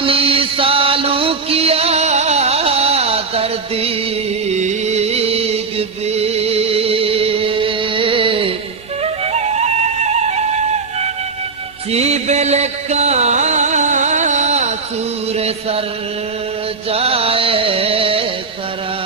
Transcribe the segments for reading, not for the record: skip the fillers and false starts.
आनी सालों किया दर्दी बे चीबेल का सूर सर जाए सरा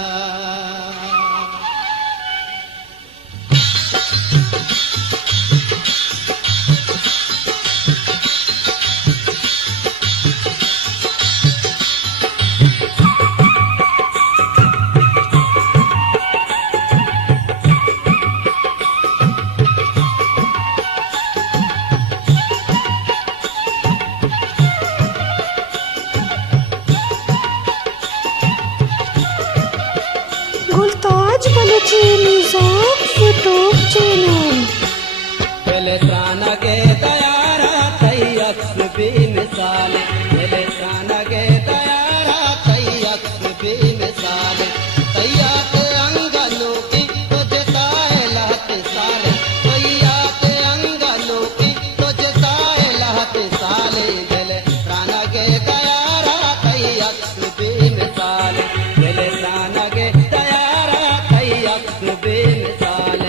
गुलताज बलूची यूट्यूब चैनल पहले त्राना के तैयारा तई अक्स भी मिसाल पहले त्राना के तैयारा तई अक्स भी मिसाल तैयार अंगनों की तो जताए लहते साले तैयार अंगनों की तो जताए लहते साले पहले त्राना के तैयारा तई अक्स भी मिसाल पहले त्राना के तैयारा तई अक्स भी मिसाल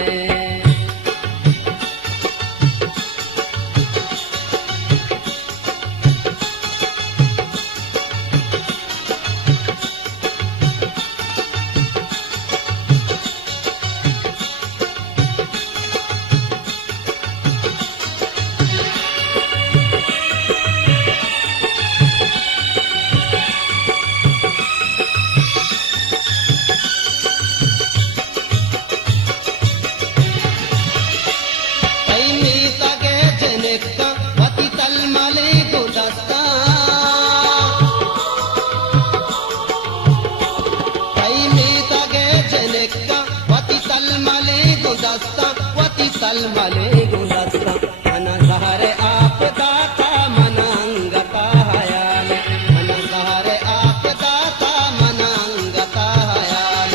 मले गुलस्ता मन सहारे आप दाता मन अंगता हयाल मन सहारे आप दाता मन अंगता हयाल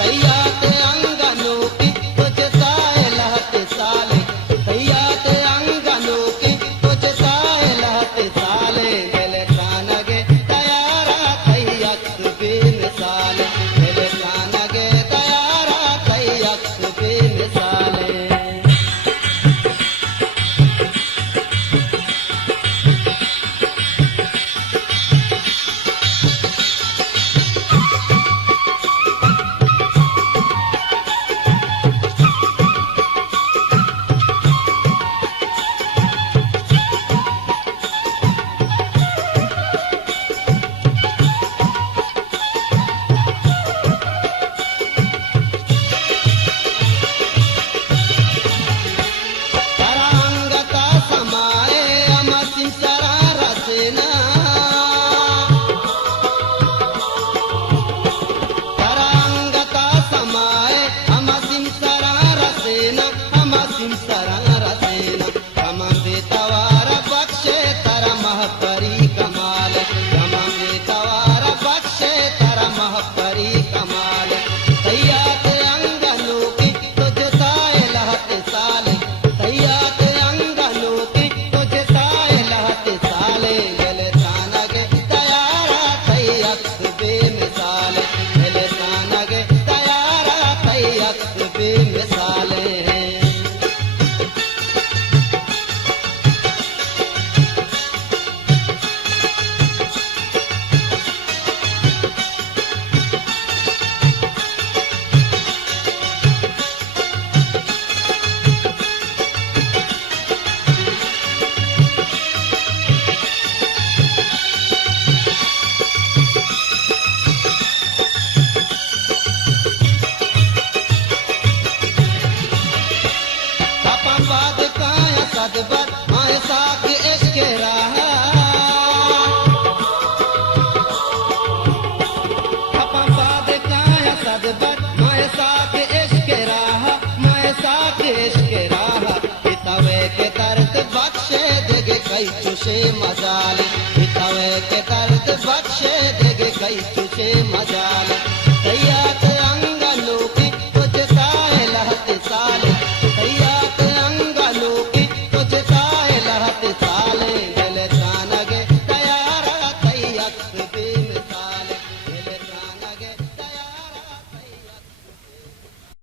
तैयार अंगनों की तुझ साए लहते साले तैयार अंगनों की तुझ साए लहते साले दिल कानगे तैयारा तई अक्स भी मिसाल दिल कानगे तैयारा तई अक्स भी मिसाल चुशे मजाल हितवे के दर्द बख्शे देगे कई चुशे मजाल तैयार